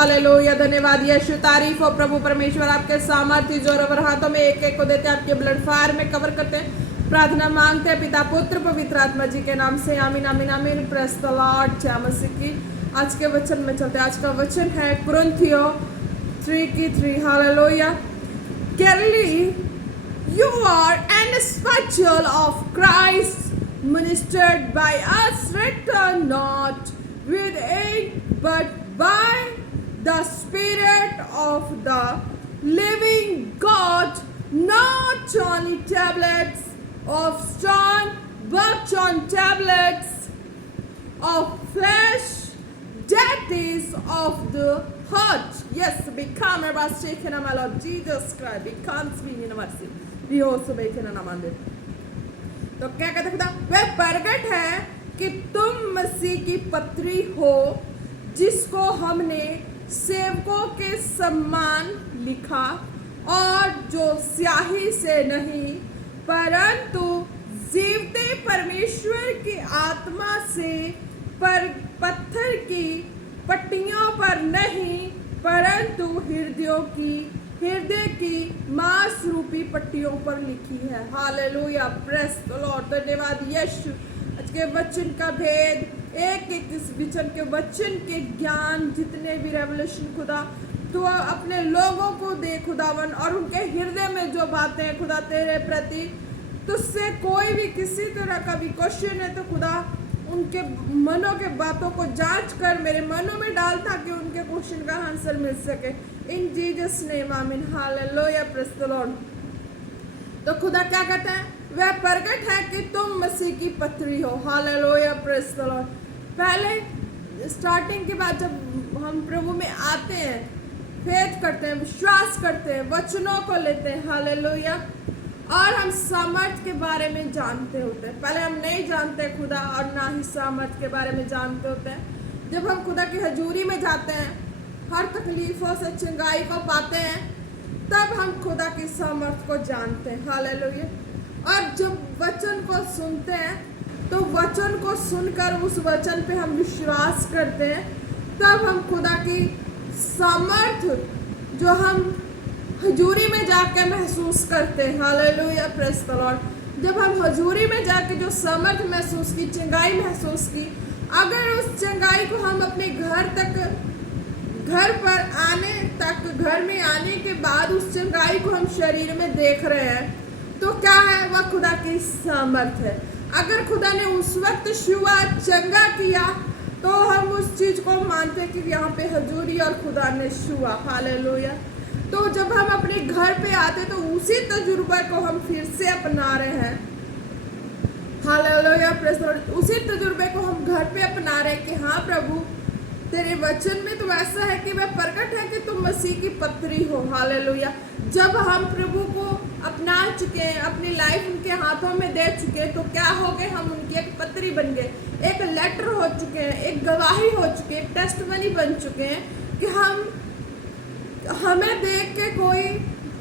Hallelujah, धन्यवाद यीशु, तारीफ हो प्रभु परमेश्वर, आपके सामर्थ्य जोर और हाथों में एक एक को देते हैं, आपके ब्लड फायर में कवर करते हैं। प्रार्थना मांगते हैं पिता पुत्र पवित्र आत्मा जी के नाम से, आमीन आमीन आमीन। प्रेज द लॉर्ड, जय मसीह की। आज के वचन में चलते हैं। आज का वचन है कुरिन्थियों 3:3। Hallelujah. Clearly, you are an spiritual of Christ, ministered by us, written not with ink, but by the Spirit of the living God, not on tablets of stone, but on tablets of flesh, that is of the heart. Yes, become our shaken, my Lord Jesus Christ, becomes me in mercy. We also make an amendment. तो क्या कहते खुदा? वह प्रगट है कि तुम मसीह की पत्री हो, जिसको हमने सेवकों के समान लिखा, और जो स्याही से नहीं परंतु जीवते परमेश्वर की आत्मा से, पर पत्थर की पट्टियों पर नहीं परंतु हृदय की मांस रूपी पट्टियों पर लिखी है। हालेलुया, प्रेज द लॉर्ड, धन्यवाद यीशु। आज के वचन का भेद, एक एक इस वचन के ज्ञान, जितने भी रेवलेशन खुदा तो अपने लोगों को दे खुदावन, और उनके हृदय में जो बातें हैं खुदा तेरे प्रति, तुझसे कोई भी किसी तरह का भी क्वेश्चन है तो खुदा उनके मनों के बातों को जांच कर मेरे मनों में डाल, ताकि उनके क्वेश्चन का आंसर मिल सके। इन जीसस नेम आमीन। Hallelujah, praise the Lord. तो खुदा क्या कहता है? वह प्रगट है कि तुम मसीह की पत्री हो। Hallelujah, praise the Lord. पहले स्टार्टिंग के बाद जब हम प्रभु में आते हैं, फेथ करते हैं, विश्वास करते हैं, वचनों को लेते हैं, हालेलुया, और हम सामर्थ के बारे में जानते होते हैं। पहले हम नहीं जानते खुदा, और ना ही सामर्थ के बारे में जानते होते हैं। जब हम खुदा की हजूरी में जाते हैं, हर तकलीफों से चंगाई को पाते हैं, तब हम खुदा की सामर्थ को जानते हैं। हालेलुया। और जब वचन को सुनते हैं, तो वचन को सुनकर उस वचन पे हम विश्वास करते हैं, तब हम खुदा की सामर्थ जो हम हजूरी में जाके महसूस करते हैं। Hallelujah, praise the Lord. जब हम हजूरी में जाके जो समर्थ महसूस की, चंगाई महसूस की, अगर उस चंगाई को हम अपने घर पर आने तक, घर में आने के बाद उस चंगाई को हम शरीर में देख रहे हैं, तो क्या है? वह खुदा की सामर्थ है। अगर खुदा ने उस वक्त शुआ चंगा किया, तो हम उस चीज को मानते हैं कि यहाँ पे हजूरी और खुदा ने शुआ। हालेलुया। तो जब हम अपने घर पे आते तो उसी तजुर्बे को हम फिर से अपना रहे हैं। Hallelujah, praise the Lord. उसी तजुर्बे को हम घर पे अपना रहे हैं कि हाँ प्रभु, तेरे वचन में तो ऐसा है कि वह प्रकट है कि तुम मसीह की पत्री हो। हालेलुया। जब हम प्रभु को अपना चुके हैं, अपनी लाइफ उनके हाथों में दे चुके हैं, तो क्या हो गए? हम उनकी एक पत्री बन गए, एक लेटर हो चुके हैं, एक गवाही हो चुके हैं, एक टेस्टमनी बन चुके हैं कि हमें देख के कोई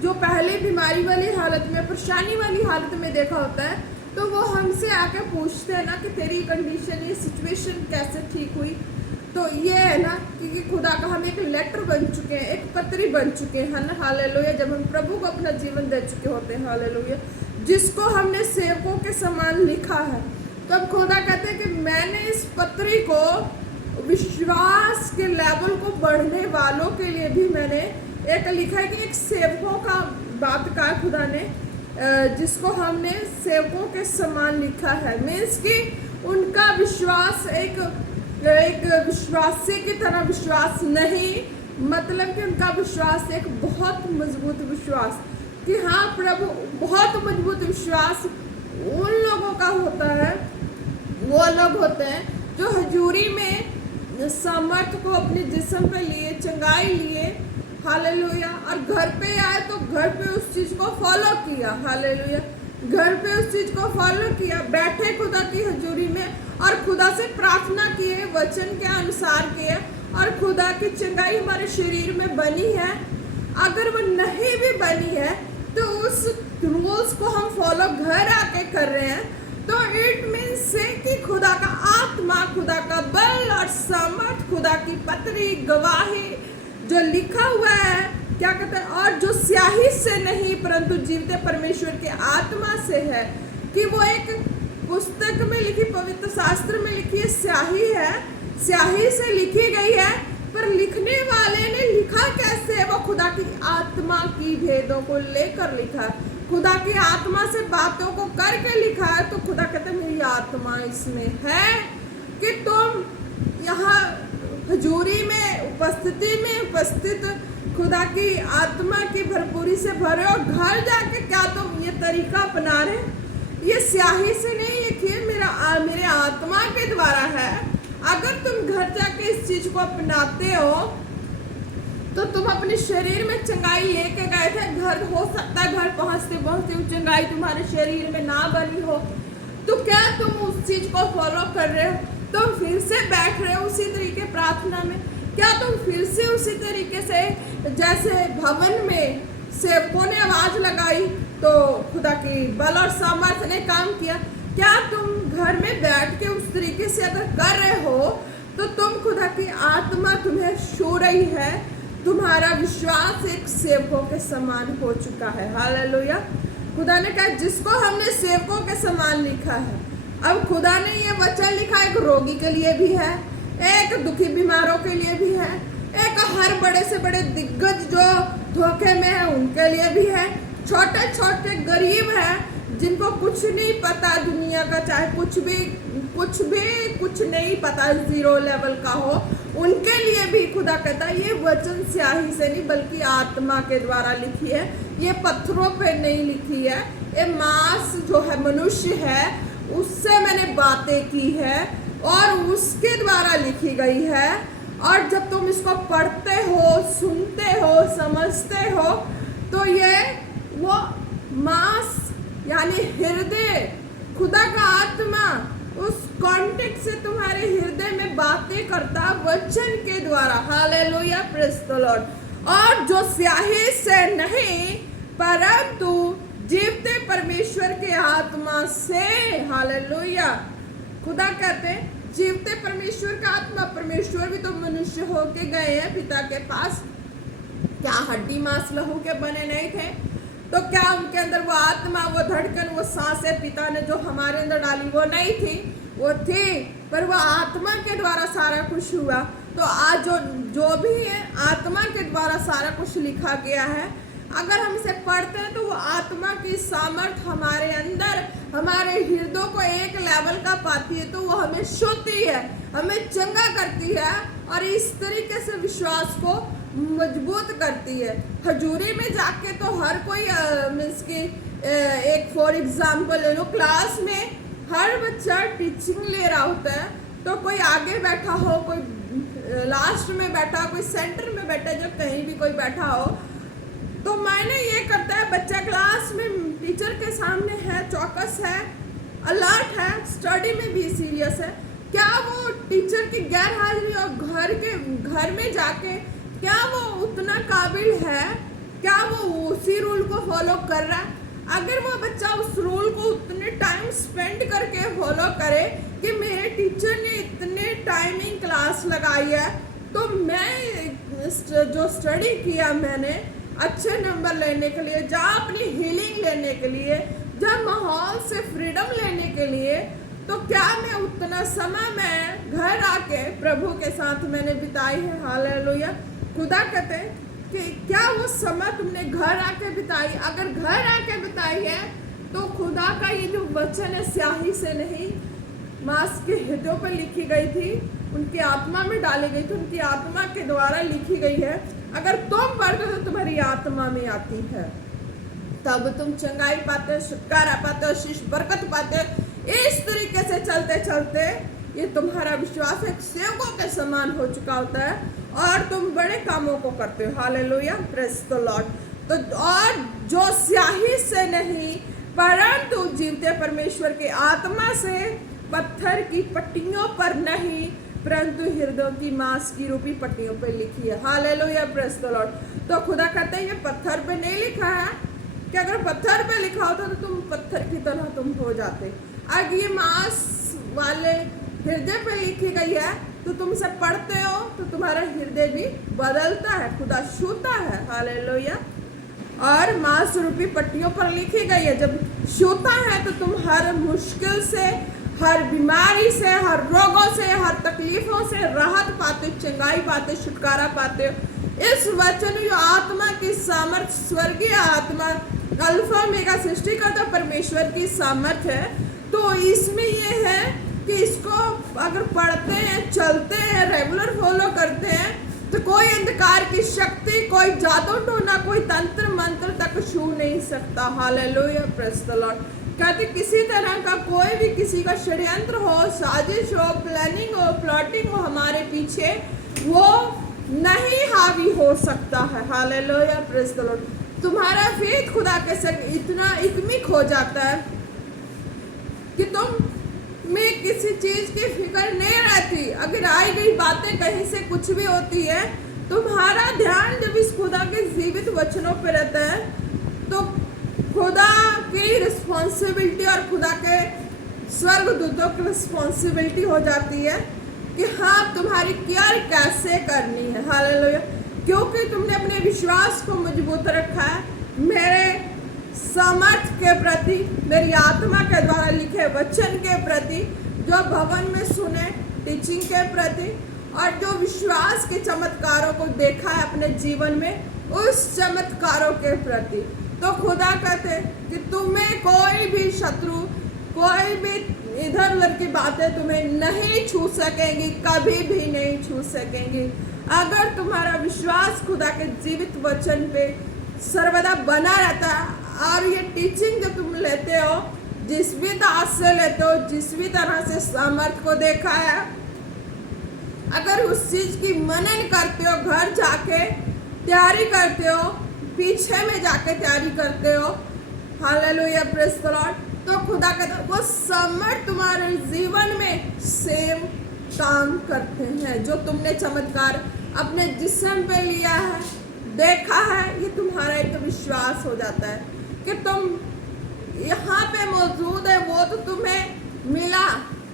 जो पहले बीमारी वाली हालत में, परेशानी वाली हालत में देखा होता है, तो वो हमसे आके पूछते हैं ना कि तेरी कंडीशन, ये सिचुएशन कैसे ठीक हुई। तो ये है ना कि खुदा का हम एक लेटर बन चुके हैं, एक पत्री बन चुके हैं ना। हालेलुया। जब हम प्रभु को अपना जीवन दे चुके होते हैं, हालेलुया, जिसको हमने सेवकों के समान लिखा है, तब खुदा कहते हैं कि मैंने इस पत्री को विश्वास के लेवल को बढ़ने वालों के लिए भी मैंने एक लिखा है, कि एक सेवकों का बात का खुदा ने, जिसको हमने सेवकों के समान लिखा है। मीन्स कि उनका विश्वास एक विश्वासी की तरह विश्वास नहीं, मतलब कि उनका विश्वास एक बहुत मजबूत विश्वास, कि हाँ प्रभु, बहुत मजबूत विश्वास उन लोगों का होता है, वो लोग होते हैं जो हजूरी में सामर्थ को अपने जिस्म पे लिए, चंगाई लिए, हालेलुया, और घर पे आए तो घर पे उस चीज को फॉलो किया। हालेलुया। घर पे उस चीज को फॉलो किया, बैठे खुदा की हजूरी में और खुदा से प्रार्थना किए, वचन के अनुसार किए, और खुदा की चंगाई हमारे शरीर में बनी है। अगर वो नहीं भी बनी है तो उस रूल्स को हम फॉलो घर आके कर रहे हैं, तो इट मीन्स से कि खुदा का आत्मा, खुदा का बल और सामर्थ, खुदा की पत्री, गवाही जो लिखा हुआ है, क्या कहते हैं, और जो स्याही से नहीं परंतु जीवते परमेश्वर के आत्मा से है। कि वो एक पुस्तक में लिखी, पवित्र शास्त्र में लिखी स्याही है, स्याही से लिखी गई है, पर लिखने वाले ने लिखा कैसे? वो खुदा की आत्मा की भेदों को लेकर लिखा है, खुदा की आत्मा से बातों को करके लिखा है। तो खुदा कहते हैं मेरी आत्मा इसमें है कि तुम यहाँ हजूरी में उपस्थित खुदा की आत्मा की भरपूरी से भरे, और घर जाके क्या तुम ये तरीका अपना रहे? ये स्याही से नहीं लिखी है, मेरे आत्मा के द्वारा है। अगर तुम घर जाके इस चीज को अपनाते हो तो तुम अपने शरीर में चंगाई लेके गए थे, घर हो सकता है घर पहुंचते पहुंचते चंगाई तुम्हारे शरीर में ना बनी हो, तो क्या तुम उस चीज को फॉलो कर रहे हो? तुम फिर से बैठ रहे हो उसी तरीके प्रार्थना में? क्या तुम फिर से उसी तरीके से, जैसे भवन में सेवकों ने आवाज लगाई तो खुदा की बल और सामर्थ्य ने काम किया, क्या तुम घर में बैठ के उस तरीके से अगर कर रहे हो तो तुम खुदा की आत्मा तुम्हें छू रही है, तुम्हारा विश्वास एक सेवकों के समान हो चुका है। हालेलुया। खुदा ने कहा जिसको हमने सेवकों के समान लिखा है, अब खुदा ने ये वचन लिखा एक रोगी के लिए भी है, एक दुखी बीमारों के लिए भी है, एक हर बड़े से बड़े दिग्गज जो धोखे में है उनके लिए भी है, छोटे छोटे गरीब हैं जिनको कुछ नहीं पता दुनिया का, चाहे कुछ नहीं पता, जीरो लेवल का हो, उनके लिए भी खुदा कहता है ये वचन स्याही से नहीं बल्कि आत्मा के द्वारा लिखी है, ये पत्थरों पे नहीं लिखी है, ये मांस जो है मनुष्य है उससे मैंने बातें की है और उसके द्वारा लिखी गई है। और जब तुम इसको पढ़ते हो, सुनते हो, समझते हो तो ये वो मांस यानी हृदय, खुदा का आत्मा उस कॉन्टेक्स्ट से तुम्हारे हृदय में बातें करता वचन के द्वारा। Hallelujah, praise the Lord. और जो स्याही से नहीं परंतु जीवते परमेश्वर के आत्मा से। हालेलुया। खुदा कहते हैं जीवते परमेश्वर का आत्मा, परमेश्वर भी तो मनुष्य होके गए हैं पिता के पास, क्या हड्डी मांस लहू के बने नहीं थे? तो क्या उनके अंदर वो आत्मा, वो धड़कन, वो सांसें पिता ने जो हमारे अंदर डाली वो नहीं थी? वो थी, पर वो आत्मा के द्वारा सारा कुछ हुआ। तो आज जो भी है आत्मा के द्वारा सारा कुछ लिखा गया है। अगर हम इसे पढ़ते हैं तो वो आत्मा की सामर्थ हमारे अंदर, हमारे हृदय को एक लेवल का पाती है, तो वो हमें छूती है, हमें चंगा करती है और इस तरीके से विश्वास को मजबूत करती है। हजूरी में जाके तो हर कोई मीन्स की एक फॉर एग्जाम्पल ले लो, क्लास में हर बच्चा टीचिंग ले रहा होता है, तो कोई आगे बैठा हो, कोई लास्ट में बैठा, कोई सेंटर में बैठा, जो कहीं भी कोई बैठा हो, तो मायने ये करता है बच्चा क्लास में टीचर के सामने है, चौकस है, अलर्ट है, स्टडी में भी सीरियस है। क्या वो टीचर की गैर हाजिरी और घर में जाके क्या वो उतना काबिल है? क्या वो उसी रूल को फॉलो कर रहा है? अगर वो बच्चा उस रूल को उतने टाइम स्पेंड करके फॉलो करे कि मेरे टीचर ने इतने टाइमिंग क्लास लगाई है, तो मैं जो स्टडी किया मैंने अच्छे नंबर लेने के लिए, जहाँ अपनी हीलिंग लेने के लिए, जहाँ माहौल से फ्रीडम लेने के लिए, तो क्या मैं उतना समय मैं घर आके प्रभु के साथ मैंने बिताई है? हालेलुया। खुदा कहते हैं कि क्या वो समय तुमने घर आके बिताई? अगर घर आके बिताई है तो खुदा का ये जो वचन है स्याही से नहीं, मांस के हृदयों पर लिखी गई थी, उनकी आत्मा में डाली गई थी, उनकी आत्मा के द्वारा लिखी गई है। अगर तुम पढ़ते हो तो तुम्हारी आत्मा में आती है, तब तुम चंगाई पाते हो, छुटकारा पाते हो, शीश बरकत पाते हो। इस तरीके से चलते चलते ये तुम्हारा विश्वास एक सेवकों के समान हो चुका होता है और तुम बड़े कामों को करते हो। Hallelujah, praise the Lord. तो और जो स्याही से नहीं परंतु जीवते परमेश्वर के आत्मा से, पत्थर की पट्टियों पर नहीं परंतु हृदय की मांस की रूपी पट्टियों पर लिखी है। Hallelujah, praise the Lord. तो खुदा कहते हैं ये पत्थर पे नहीं लिखा है कि अगर पत्थर पे लिखा होता तो तुम पत्थर की तरह तुम हो जाते। अब ये मांस वाले हृदय पे लिखी गई है तो तुम सब पढ़ते हो तो तुम्हारा हृदय भी बदलता है, खुदा छूता है। हालेलुया। और मांस रूपी पट्टियों पर लिखी गई है, जब छूता है तो तुम हर मुश्किल से, हर बीमारी से, हर रोगों से, हर तकलीफों से राहत पाते हो, चंगाई पाते, छुटकारा पाते हो। इस वचन जो आत्मा की सामर्थ, स्वर्गीय आत्मा, अल्फा मेगा सृष्टिकर्ता परमेश्वर की सामर्थ है। तो इसमें ये है कि इसको अगर पढ़ते हैं, चलते हैं, रेगुलर फॉलो करते हैं तो कोई अंधकार की शक्ति, कोई जादू टोना, कोई तंत्र मंत्र तक छू नहीं सकता। Hallelujah, praise the Lord. कहते किसी तरह का कोई भी किसी का षड्यंत्र हो, साजिश हो, प्लानिंग हो, प्लॉटिंग हो हमारे पीछे, वो नहीं हावी हो सकता है। Hallelujah, praise the Lord. तुम्हारा फेथ खुदा के संग इतना इकमिक हो जाता है कि तुम में किसी चीज की फिक्र नहीं रहती। अगर आई गई बातें कहीं से कुछ भी होती है, तुम्हारा ध्यान जब इस खुदा के जीवित वचनों पर रहता है तो खुदा की रिस्पॉन्सिबिलिटी और खुदा के स्वर्गदूतों की रिस्पॉन्सिबिलिटी हो जाती है कि हाँ तुम्हारी केयर कैसे करनी है। हालेलुया। क्योंकि तुमने अपने विश्वास को मजबूत रखा है मेरे समर्थ के प्रति, मेरी आत्मा के द्वारा लिखे वचन के प्रति, जो भवन में सुने टीचिंग के प्रति, और जो विश्वास के चमत्कारों को देखा है अपने जीवन में, उस चमत्कारों के प्रति। तो खुदा कहते कि तुम्हें कोई भी शत्रु, कोई भी इधर उधर की बातें तुम्हें नहीं छू सकेंगी, कभी भी नहीं छू सकेंगी। अगर तुम्हारा विश्वास खुदा के जीवित वचन पे सर्वदा बना रहता है, और ये टीचिंग जो तुम लेते हो, जिस भी दास से लेते हो, जिस भी तरह से सामर्थ को देखा है, अगर उस चीज की मनन करते हो, घर जाके तैयारी करते हो, पीछे में जाके तैयारी करते हो, हालेलुया, प्रेज़ द लॉर्ड, तो खुदा कहता वो सामर्थ तुम्हारे जीवन में सेम काम करते हैं। जो तुमने चमत्कार अपने जिस्म पे लिया है, देखा है, ये तुम्हारा एक विश्वास हो जाता है कि तुम यहाँ पे मौजूद है, वो तो तुम्हें मिला,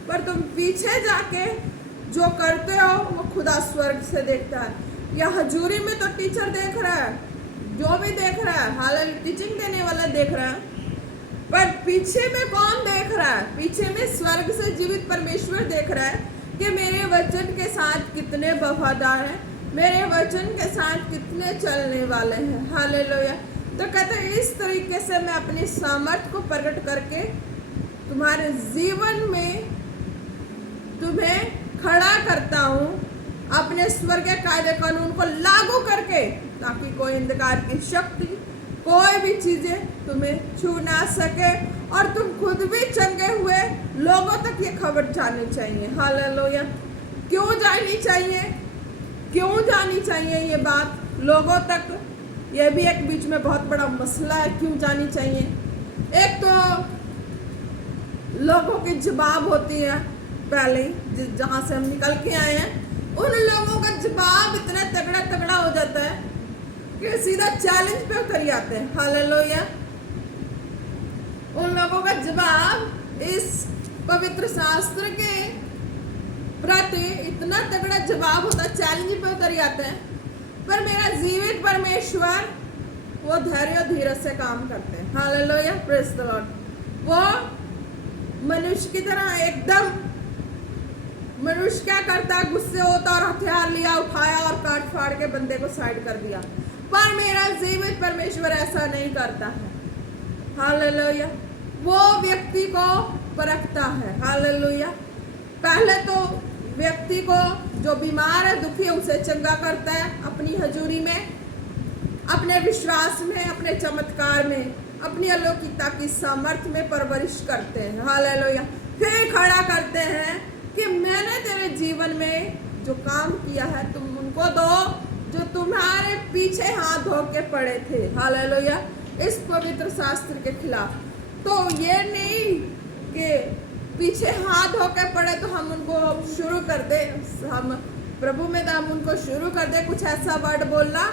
पर तुम पीछे जाके जो करते हो वो खुदा स्वर्ग से देखता है। या हजूरी में तो टीचर देख रहा है, जो भी देख रहा है, हालांकि टीचिंग देने वाला देख रहा है, पर पीछे में कौन देख रहा है? पीछे में स्वर्ग से जीवित परमेश्वर देख रहा है कि मेरे वचन के साथ कितने वफादार हैं, मेरे वचन के साथ कितने चलने वाले हैं। हालेलुया। तो कहते हैं इस तरीके से मैं अपनी सामर्थ को प्रकट करके तुम्हारे जीवन में तुम्हें खड़ा करता हूँ, अपने स्वर्गीय कायदे कानून को लागू करके, ताकि कोई अंधकार की शक्ति, कोई भी चीजें तुम्हें छू ना सके, और तुम खुद भी चंगे हुए लोगों तक ये खबर जानी चाहिए। हालेलुया। क्यों जानी चाहिए? क्यों जानी चाहिए ये बात लोगों तक? ये भी एक बीच में बहुत बड़ा मसला है, क्यों जानी चाहिए। एक तो लोगों की जवाब होती है, पहले जहाँ से हम निकल के आए हैं, उन लोगों का जवाब इतना तगड़ा तगड़ा हो जाता है कि सीधा चैलेंज पे उतर जाते हैं। हालेलुया। उन लोगों का जवाब इस पवित्र शास्त्र के प्रति इतना तगड़ा जवाब होता है, चैलेंज पे उतर जाते हैं। पर मेरा जीवित परमेश्वर वो धैर्य और धीरज से काम करते हैं। Hallelujah, praise the Lord. वो मनुष्य की तरह एकदम, मनुष्य क्या करता है, गुस्से होता और हथियार लिया, उठाया और काट फाड़ के बंदे को साइड कर दिया। पर मेरा जीवित परमेश्वर ऐसा नहीं करता है। हालेलुया। वो व्यक्ति को परखता है। हालेलुया। पहले तो व्यक्ति को जो बीमार है, दुखी है, उसे चंगा करता है अपनी हजूरी में, अपने विश्वास में, अपने चमत्कार में, अपनी अलौकिकता की सामर्थ्य में परवरिश करते हैं। हालेलुया। फिर खड़ा करते हैं कि मैंने तेरे जीवन में जो काम किया है तुम उनको दो जो तुम्हारे पीछे हाथ धो के पड़े थे। हालेलुया। इस पवित्र शास्त्र के खिलाफ तो ये नहीं कि पीछे हाथ धो के पड़े तो हम उनको शुरू कर दे, हम प्रभु में तो हम उनको शुरू कर दे कुछ ऐसा वर्ड बोलना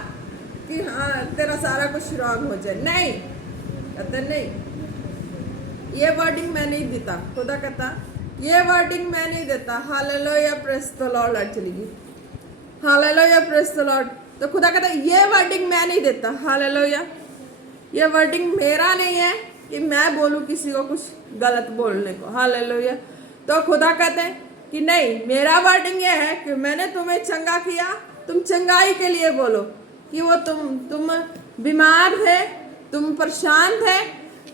कि हाँ तेरा सारा कुछ रॉन्ग हो जाए। नहीं, कहते नहीं, ये वर्डिंग मैं नहीं देता। खुदा कहता ये वर्डिंग मैं नहीं देता। Hallelujah, praise the Lord. Light चली गई। Hallelujah, praise the Lord. तो खुदा कहता है ये वर्डिंग मैं नहीं देता। हालेलुया, ये वर्डिंग मेरा नहीं है कि मैं बोलूं किसी को कुछ गलत बोलने को। हालेलुया। तो खुदा कहते हैं कि नहीं, मेरा वर्डिंग ये है कि मैंने तुम्हें चंगा किया, तुम चंगाई के लिए बोलो कि वो तुम बीमार थे, तुम परेशान थे,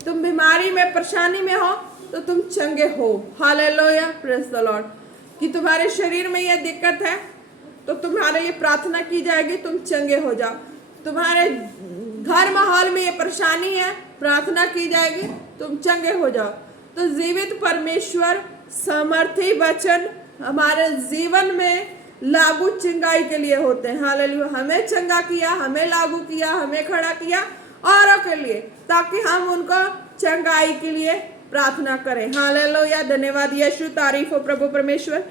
तुम बीमारी में परेशानी में हो तो तुम चंगे हो। Hallelujah, praise the Lord. कि तुम्हारे शरीर में ये दिक्कत है तो तुम्हारे लिए प्रार्थना की जाएगी, तुम चंगे हो जाओ। तुम्हारे घर माहौल में ये परेशानी है, प्रार्थना की जाएगी, तुम चंगे हो जाओ। तो जीवित परमेश्वर सामर्थी वचन हमारे जीवन में लागू चंगाई के लिए होते हैं। हालेलुया। हमें चंगा किया, हमें लागू किया, हमें खड़ा किया औरों के लिए, ताकि हम उनको चंगाई के लिए प्रार्थना करें। हालेलुया, धन्यवाद यीशु, तारीफ हो प्रभु परमेश्वर।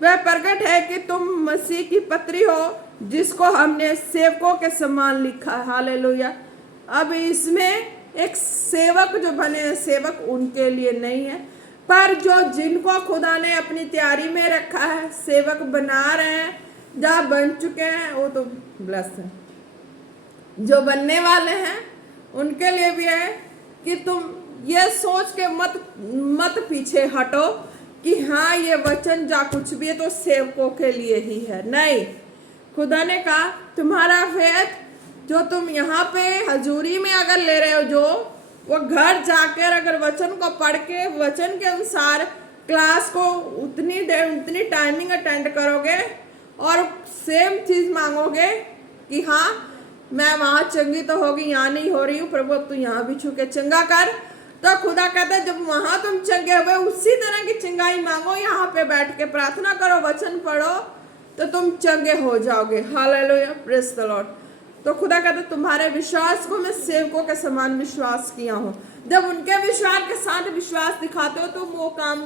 वह प्रकट है कि तुम मसीह की पत्री हो, जिसको हमने सेवकों के समान लिखा है। हालेलुया। अब इसमें एक सेवक जो बने हैं, सेवक उनके लिए नहीं है, पर जो जिनको खुदा ने अपनी तैयारी में रखा है, सेवक बना रहे हैं, जहाँ बन चुके हैं, वो तो ब्लेस है। जो बनने वाले हैं उनके लिए भी है कि तुम ये सोच के मत पीछे हटो कि हाँ ये वचन जा कुछ भी है तो सेवकों के लिए ही है। नहीं, खुदा ने कहा तुम्हारा फेथ जो तुम यहाँ पे हजूरी में अगर ले रहे हो, जो वो घर जाकर अगर वचन को पढ़ के वचन के अनुसार क्लास को उतनी टाइमिंग अटेंड करोगे और सेम चीज मांगोगे कि हाँ मैं वहाँ चंगी तो होगी, यहाँ नहीं हो रही हूँ प्रभु, अब तू यहाँ भी छू के चंगा कर। तो खुदा कहता है जब वहाँ तुम चंगे हुए उसी तरह की चंगाई मांगो, यहाँ पे बैठ के प्रार्थना करो, वचन पढ़ो, तो तुम चंगे हो जाओगे। Hallelujah, praise the Lord. तो खुदा कहता है तुम्हारे विश्वास को मैं सेवकों के समान विश्वास किया हूँ। जब उनके विश्वास के साथ विश्वास दिखाते हो तो वो काम,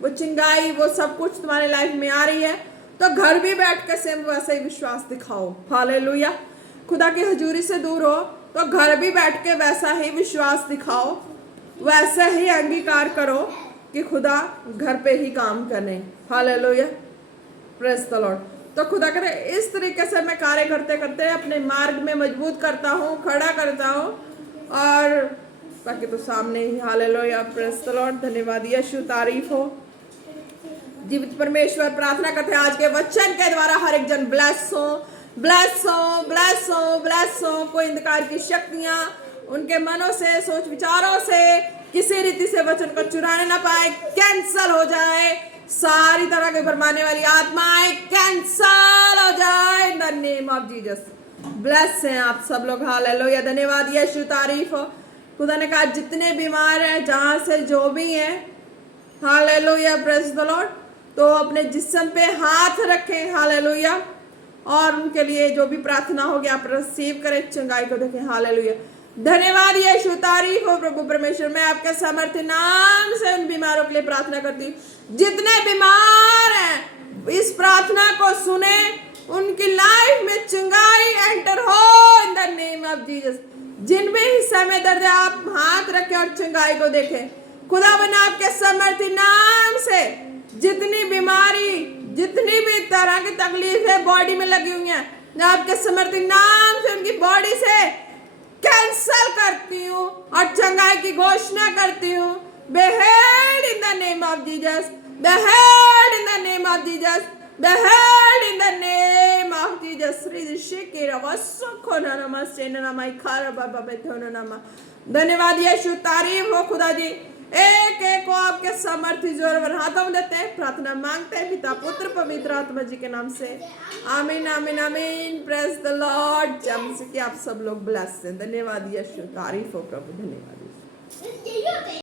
वो चंगाई, वो सब कुछ तुम्हारे लाइफ में आ रही है, तो घर भी बैठ के सेम वैसे ही विश्वास दिखाओ। हालेलुया। खुदा की हजूरी से दूर हो तो घर भी बैठ के वैसा ही विश्वास दिखाओ, वैसे ही अंगीकार करो कि खुदा घर पे ही काम करने। Hallelujah, praise the Lord. तो खुदा कहते हैं इस तरीके से मैं कार्य करते करते अपने मार्ग में मजबूत करता हूँ, खड़ा करता हूँ, और बाकी तो सामने ही। Hallelujah, praise the lord. धन्यवाद यीशु, तारीफ हो। जीवित परमेश्वर, प्रार्थना करते हैं आज के वचन के द्वारा हर एक जन ब्लेस हो, ब्लेस हो, ब्लेस हो, ब्लेस हो। कोई अंधकार की शक्तियां उनके मनों से, सोच विचारों से किसी रीति से वचन को चुराने ना पाए, कैंसल हो जाए। सारी तरह के भरमाने वाली आत्माएं कैंसल हो जाए इन the name of Jesus. Bless हैं आप सब लोग। हालेलुया, धन्यवाद यीशु, तारीफ हो। खुदा ने कहा जितने बीमार हैं, जहां से जो भी हैं, हालेलुया, प्रेज द लॉर्ड, तो अपने जिस्म पे हाथ रखें। हालेलुया, और उनके लिए जो भी प्रार्थना होगी आप रिसीव करें, चंगाई को देखें। हालेलुया, धन्यवाद यीशु, तारीफ हो प्रभु परमेश्वर। मैं आपके सामर्थ्य नाम से उन बीमारों के लिए प्रार्थना करती हूँ। जितने बीमार हैं इस प्रार्थना को सुने, उनकी लाइफ में चंगाई एंटर हो in the name of Jesus. जिन भी हिस्से में दर्द है आप हाथ रखें और चंगाई को देखें। खुदा बना आपके सामर्थ्य नाम से जितनी बीमारी, जितनी भी तरह की तकलीफ है बॉडी में लगी हुई है, मैं आपके सामर्थ्य नाम से उनकी बॉडी से कैंसल करती हूँ और चंगाई की घोषणा करती हूँ। Behead in the name of Jesus, behead in the name of Jesus, behead in the name of Jesus. धन्यवाद यीशु, तारीफ हो खुदा जी। एक एक को आपके सामर्थ्य जोर और हाथों में देते हैं, प्रार्थना मांगते हैं पिता पुत्र पवित्र आत्मा जी के नाम से। आमीन, आमीन, आमीन। Praise the Lord. जब कि आप सब लोग ब्लेस हैं। धन्यवाद यीशु, तारीफ हो प्रभु। धन्यवाद।